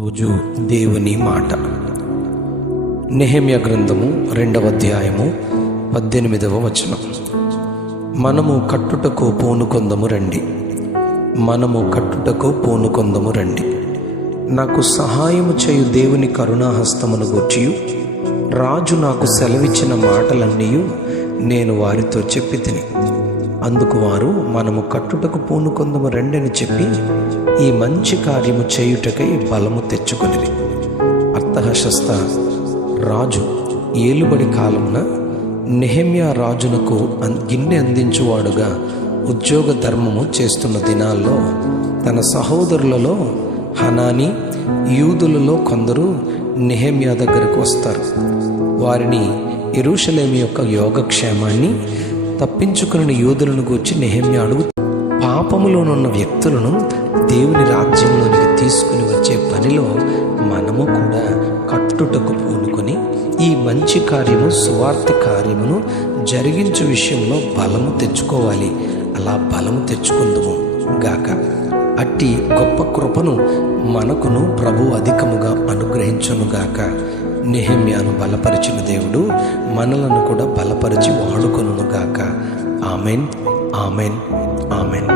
రోజు దేవుని మాట. నెహెమ్యా గ్రంథము 2వ అధ్యాయము 18వ వచనం. మనము కట్టుటకు పూనుకొందము రండి, మనము కట్టుటకు పూనుకొందము రండి. నాకు సహాయము చేయు దేవుని కరుణాహస్తమును గూర్చియు రాజు నాకు సెలవిచ్చిన మాటలన్నీ నేను వారితో చెప్పి తిని. అందుకు వారు, మనము కట్టుటకు పూనుకొందము రండి అని చెప్పి ఈ మంచి కార్యము చేయుటకై బలము తెచ్చుకొనిది. అర్తహషస్త రాజు ఏలుబడి కాలమున నెహెమ్యా రాజునకు గిన్నె అందించువాడుగా ఉద్యోగ ధర్మము చేస్తున్న దినాల్లో తన సహోదరులలో హనాని, యూదులలో కొందరు నెహెమ్యా దగ్గరకు వస్తారు. వారిని యెరూషలేము యొక్క యోగక్షేమాన్ని తప్పించుకుని యూదులను గూర్చి నెహెమ్యా అడుగు, పాపములోనున్న వ్యక్తులను దేవుని రాజ్యంలోనికి తీసుకుని వచ్చే పనిలో మనము కూడా కట్టుటకు పూనుకొని ఈ మంచి కార్యము, సువార్త కార్యమును జరిగించు విషయంలో బలము తెచ్చుకోవాలి. అలా బలము తెచ్చుకుందుము గాక. అట్టి గొప్ప కృపను మనకును ప్రభు అధికముగా అనుగ్రహించునుగాక. నెహెమ్యాను బలపరిచిన దేవుడు మనలను కూడా బలపరిచి వాడుకొనుగాక. Amen, amen, amen.